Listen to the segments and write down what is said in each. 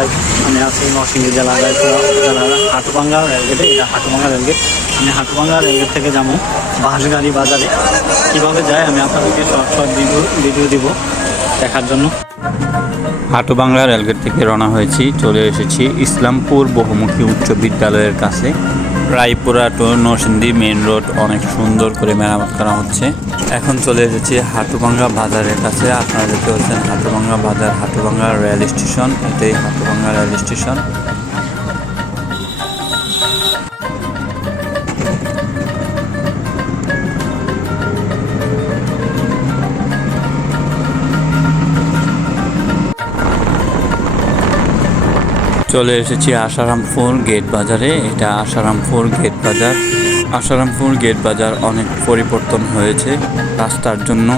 আলাইকুম আমি আছি নরসিংদী জেলা জেলার হাটুভাঙ্গা রেলগেটে এটা হাটুভাঙ্গা রেলগেট আমি হাটুভাঙ্গা রেলগেট থেকে যাব বাঁশগাড়ি বাজারে। কীভাবে যায় আমি আপনাদেরকে শর্ট শর্ট ভিডিও ভিডিও দিব দেখার জন্য। হাটুবাংলা রেলগেট থেকে রওনা হয়েছি, চলে এসেছি ইসলামপুর বহুমুখী উচ্চ বিদ্যালয়ের কাছে। Raipura to Narsingdi main road অনেক সুন্দর করে মেরামত করা হচ্ছে। এখন চলে এসেছি হাটুভাঙ্গা বাজারের কাছে। আপনারা দেখতে পাচ্ছেন হাটুভাঙ্গা বাজার, হাটুভাঙ্গা রেল স্টেশন এটাই হাটুভাঙ্গা রেল স্টেশন চলে এসেছি আশারামপুর গেট বাজারে। এটা আশারামপুর গেট বাজার। আশারামপুর গেট বাজার অনেক পরিবর্তন হয়েছে রাস্তার জন্য।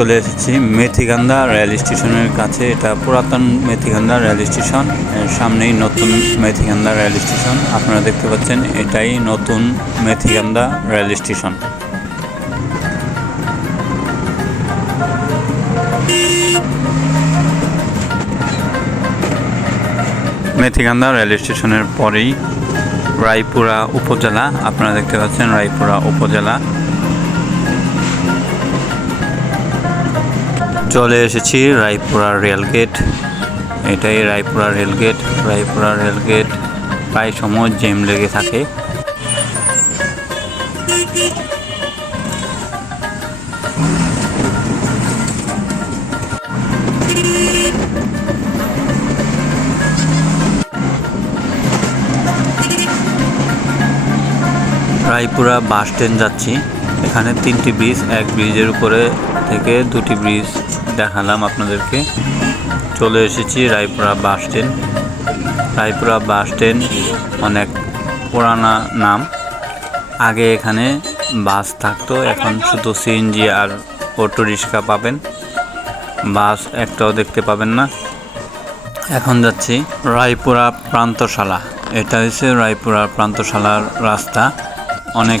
চলে এসেছি মেথিগান্দা রেল স্টেশনের কাছে। এটা পুরাতন মেথিগান্দা রেল স্টেশন। সামনেই নতুন মেথিগান্দা রেল স্টেশন। আপনারা দেখতে পাচ্ছেন, এটাই নতুন Methiganda rail station. Methiganda rail স্টেশনের পরেই রায়পুরা উপজেলা। আপনারা দেখতে পাচ্ছেন রায়পুরা উপজেলা। চলে এসেছি রায়পুরা রেলগেট এটাই রায়পুরা রেলগেট রায়পুরা রেলগেট প্রায় সময় জ্যাম লেগে থাকে। রায়পুরা বাস স্ট্যান্ড যাচ্ছি। এখানে তিনটি ব্রিজ এক ব্রিজের উপরে থেকে দুটি ব্রিজ দেখালাম আপনাদেরকে। চলে এসেছি Raipura bus stand Raipura bus stand অনেক পুরানা নাম। আগে এখানে বাস থাকতো, এখন শুধু সিএনজি আর অটো রিক্সা পাবেন। বাস একটাও দেখতে পাবেন না। এখন যাচ্ছি রায়পুরা প্রান্তশালা। এটা হচ্ছে রায়পুরা প্রান্তশালার রাস্তা। অনেক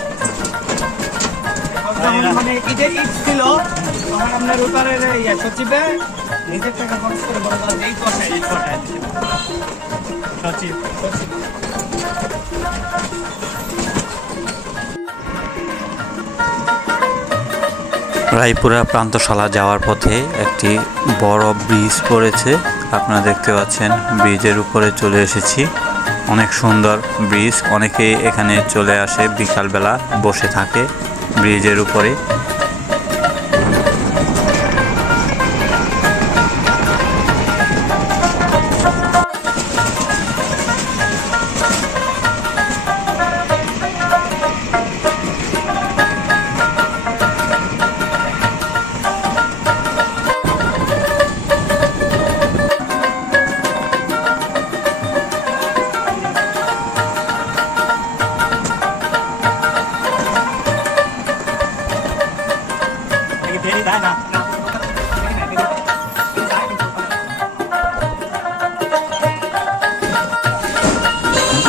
মানে রায়পুরা প্রান্তশালা যাওয়ার পথে একটি বড় ব্রিজ পড়েছে। আপনারা দেখতে পাচ্ছেন, ব্রিজের উপরে চলে এসেছি। অনেক সুন্দর ব্রিজ, অনেকেই এখানে চলে আসে, বিকালবেলা বসে থাকে। ব্রিজের উপরে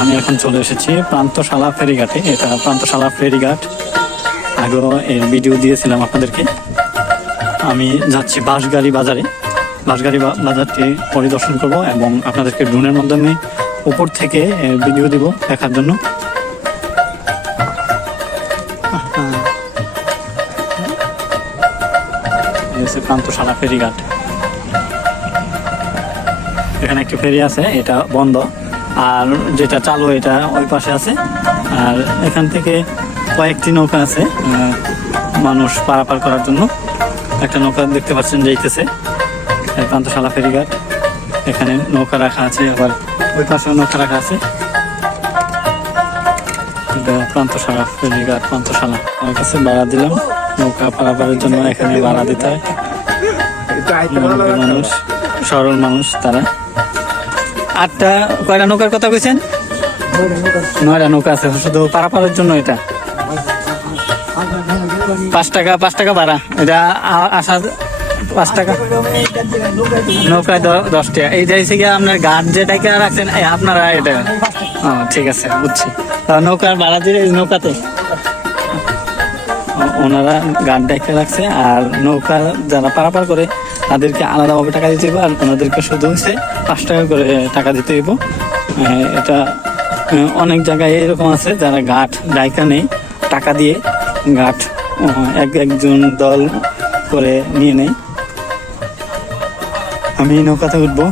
আমি এখন চলে এসেছি প্রান্তশালা ফেরিঘাটে। এটা প্রান্তশালা ফেরিঘাট। আগেও এর ভিডিও দিয়েছিলাম আপনাদেরকে। আমি যাচ্ছি বাঁশগাড়ি বাজারে। বাঁশগাড়ি বাজারটি পরিদর্শন করব এবং আপনাদেরকে ড্রোনের মাধ্যমে উপর থেকে ভিডিও দিব দেখার জন্য। হচ্ছে প্রান্তশালা ফেরিঘাট। এখানে একটি ফেরি আছে, এটা বন্ধ। আর যেটা চালু, এটা ওই পাশে আছে। আর এখান থেকে কয়েকটি নৌকা আছে মানুষ পারাপার করার জন্য। একটা নৌকা দেখতে পাচ্ছেন যাইতেছে এই পান্তশালা ফেরিঘাট। এখানে নৌকা রাখা আছে, আবার ওই পাশে নৌকা রাখা আছে। প্রান্তশালা ফেরিঘাট প্রান্তশালা আমার কাছে ভাড়া দিলাম, নৌকা পারাপারের জন্য এখানে ভাড়া দিতে হয়। মানুষ সরল মানুষ তারা। আটটা কয়টা নৌকার কথা কইছেন? নয়টা নৌকা আছে। শুধু পারাপারের জন্য এটা। পাঁচ টাকা পাঁচ টাকা ভাড়া। এটা আসা পাঁচ টাকা। নৌকায় দশ টাকা। এই যাইছে গিয়ে আপনার ঘাট যেটাকে রাখছেন আপনারা এটা ও ঠিক আছে বুঝছি। নৌকার ভাড়া দিয়ে নৌকাতে? ওনারা গান ডেকে রাখছে আর নৌকা যারা পারাপার করে তাদেরকে আলাদাভাবে টাকা দিতে হইব আর ওনাদেরকে শুধু হচ্ছে পাঁচ টাকা করে টাকা দিতে হইব। এটা অনেক জায়গায় এরকম আছে যারা ঘাট ডাইকা নেই, টাকা দিয়ে ঘাট এক একজন দল করে নিয়ে নেয়। আমি নৌকাতে উঠবো,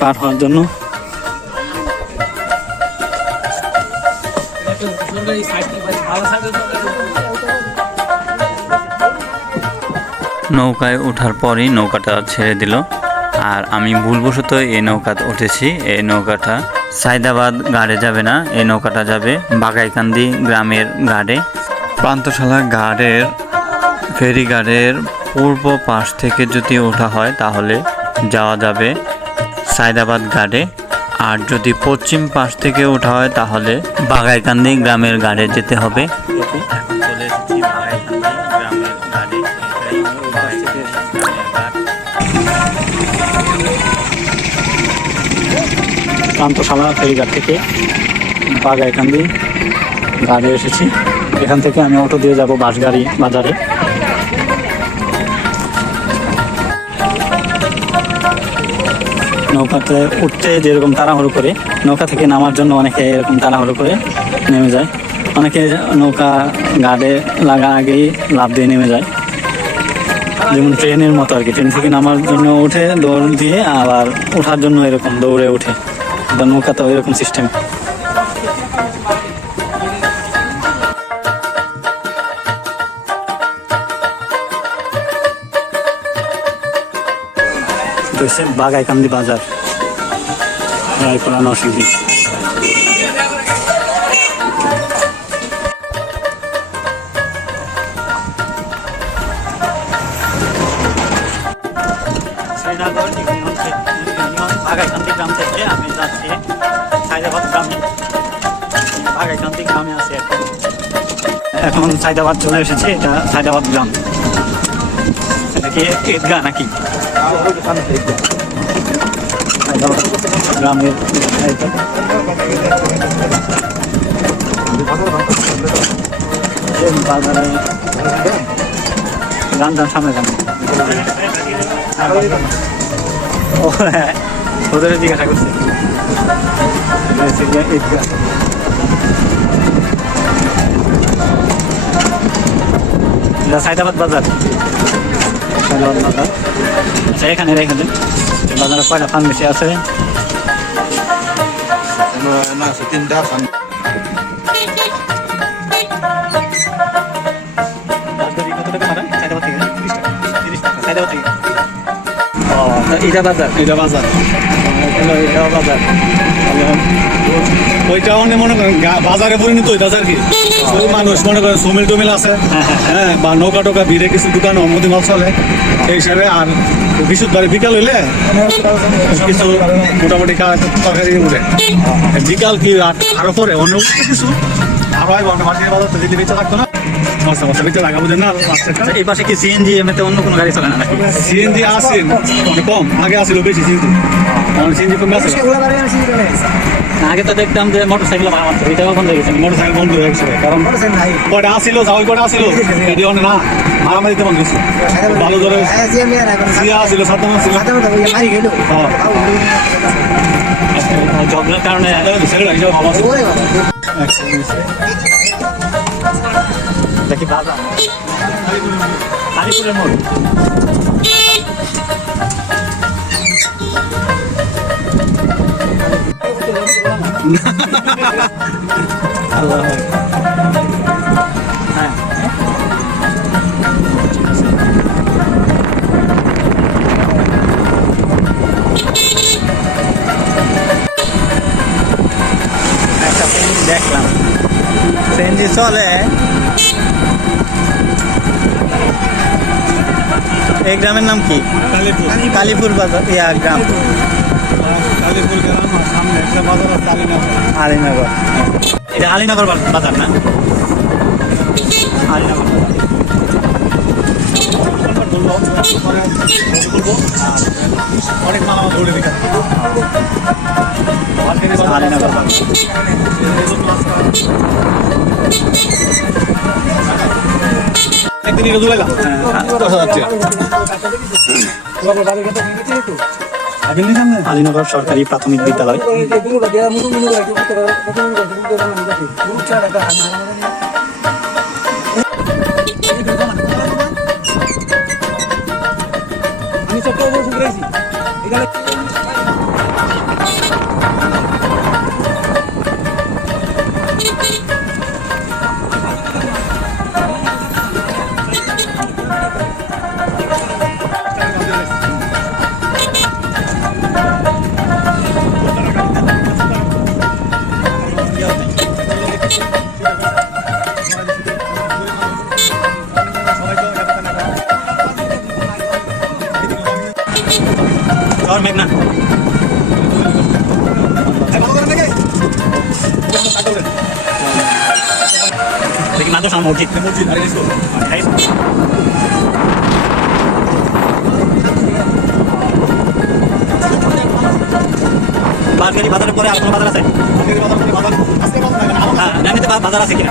পার হওয়ার জন্য। নৌকায় ওঠার পরই নৌকাটা ছেড়ে দিল। আর আমি ভুলবশত এই নৌকাতে উঠেছি। এই নৌকাটা সাইদাবাদ গাড়ে যাবে না। এই নৌকাটা যাবে বাগাইকান্দি গ্রামের গাড়ে প্রান্তশালা গাড়ের ফেরিঘাটের পূর্ব পাশ থেকে যদি ওঠা হয়, তাহলে যাওয়া যাবে সাইদাবাদ গাড়ে আর যদি পশ্চিম পাশ থেকে ওঠা হয়, তাহলে বাগাইকান্দি গ্রামের গাড়ে যেতে হবে। প্রান্তশালা ফেরিঘাট থেকে বাগাইকান্দি গাড়ি এসেছি। এখান থেকে আমি অটো দিয়ে যাব বাসগাড়ি বাজারে। নৌকাতে উঠতে যেরকম তাড়াহুড়ো করে, নৌকা থেকে নামার জন্য অনেকে এরকম তাড়াহুড়ো করে নেমে যায়। অনেকে নৌকা গাড়ে লাগা আগেই লাভ দিয়ে নেমে যায়। যেমন ট্রেনের মতো আর কি, ট্রেন থেকে নামার জন্য উঠে দৌড় দিয়ে আবার ওঠার জন্য এরকম দৌড়ে ওঠে। বা নৌকা তো এরকম সিস্টেম বাগাই বাগাইকান্দি বাজার রায়পুরা নরসিংদী। সাইদাবাদ চলে এসেছি, এটা সাইদাবাদ গ্রাম এটা কি ঈদগাহ নাকি গ্রামের। বাজারে গান সামনে গান ও হ্যাঁ ওদের জিজ্ঞাসা করছে ঈদগাহ। এটা সাইদাবাদ বাজার সাইদাবাদ বাজার আচ্ছা এখানে রেখে দিন বাজারে কয়টা ফার্মেসি আছে nasa tindahan. রাজবাড়ি কত টাকা ভাড়া? সাইদাবাদ থেকে? 30 টাকা। 30 টাকা, সাইদাবাদ থেকে। এটা বাজার এটা বাজার এটা এটা বাজার ওইটা মনে করেন বাজারে পরিণত হইতাছে আর কি ওই মানুষ মনে করেন সুমিল টুমিল আছে। হ্যাঁ বা নৌকা টোকা ভিড়ে কিছু দোকান অমুদি মাল চলে। এই হিসাবে আর বিশুদ্ধবারে বিকাল হইলে কিছু মোটামুটি তরকারি উঠে বিকাল কি আর- আরও পরে অন্য কিছু? আরও হয় অন্য মাঝে বাজার দিল্লি বেঁচে থাকতো না। এই পাশে কি সিএনজি এমনিতে অন্য কোনো গাড়ি চলে না নাকি? সিএনজি আছে কম আগে আসছিল বেশি সিএনজি সিএনজি কমে আছে। আগে তো দেখতাম যে মোটর সাইকেল ভাড়া মারতো এটাও বন্ধ হয়ে গেছে মোটরসাইকেল বন্ধ হয়ে গেছে। কারণ কয়টা আসছিল যাওয়াই কয়টা আসছিল এটি অনেক না মারামারিতে বন্ধ গেছে ভালো ধরে সিয়া আসছিল সাতটা আসছিল ঝগড়ার কারণে সেগুলো হিসাবে ভালো আছে। আল্লাহ হ্যাঁ একটা দেখলাম পেঞ্জি চলে এই গ্রামের নাম কি? কালীপুর বাজার। ইয়া গ্রাম। আলীনগর। আলীনগর এটা আলীনগর বাজার না? আলীনগর। বলব বলব আর অনেক মালা দৌড়ে দিকে আলীনগর একদিন এটা আলীনগর সরকারি প্রাথমিক বিদ্যালয়? মসজিদ আর স্কুল হাই স্কুল। বাঁশগাড়ি বাজারের পরে আর কোনো বাজার আছে? হ্যাঁ বাজার আছে কিনা?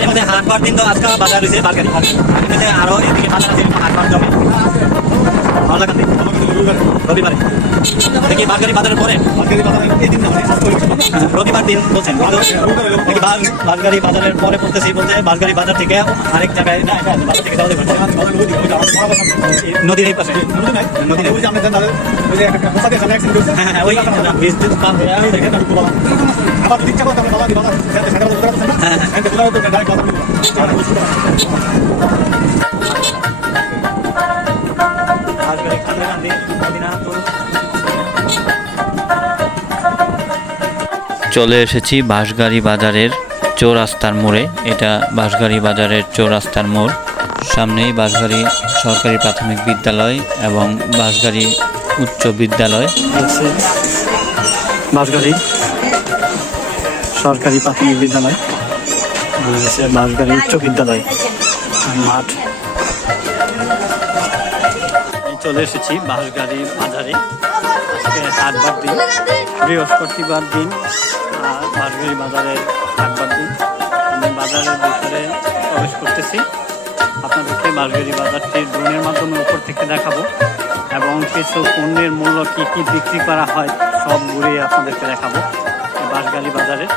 বাজার হাটবার দিন তো আজকে বাজার রয়েছে এমনিতে আরও এদিকে বাজার দেখি বারগাড়ি বাজারের পরে রবিবার। দিন বলছেন দেখি বাজারের পরে বলতেছি বলতে বাসগাড়ি বাজার থেকে আরেক জায়গায় বাজার নদীর এই হ্যাঁ ওই বীজ চলে এসেছি বাঁশগাড়ি বাজারের চৌরাস্তার মোড়ে। এটা বাঁশগাড়ি বাজারের চৌরাস্তার মোড়। সামনেই বাঁশগাড়ি সরকারি প্রাথমিক বিদ্যালয় এবং বাঁশগাড়ি উচ্চ বিদ্যালয়। বাঁশগাড়ি। সরকারি প্রাথমিক বিদ্যালয় বাঁশগাড়ি উচ্চ বিদ্যালয় মাঠ। আমি চলে এসেছি বাঁশগাড়ি বাজারে। আজকে হাটবার দিন বৃহস্পতিবার দিন আর বাঁশগাড়ি বাজারের হাটবার দিন। আমি বাজারের ভিতরে প্রবেশ করতেছি। আপনাদেরকে বাঁশগাড়ি বাজারটির ড্রোনের মাধ্যমে উপর থেকে দেখাবো। এবং কিছু পণ্যের মূল্য কী কী বিক্রি করা হয় সব ঘুরিয়ে আপনাদেরকে দেখাবো। বাঁশগাড়ি বাজারের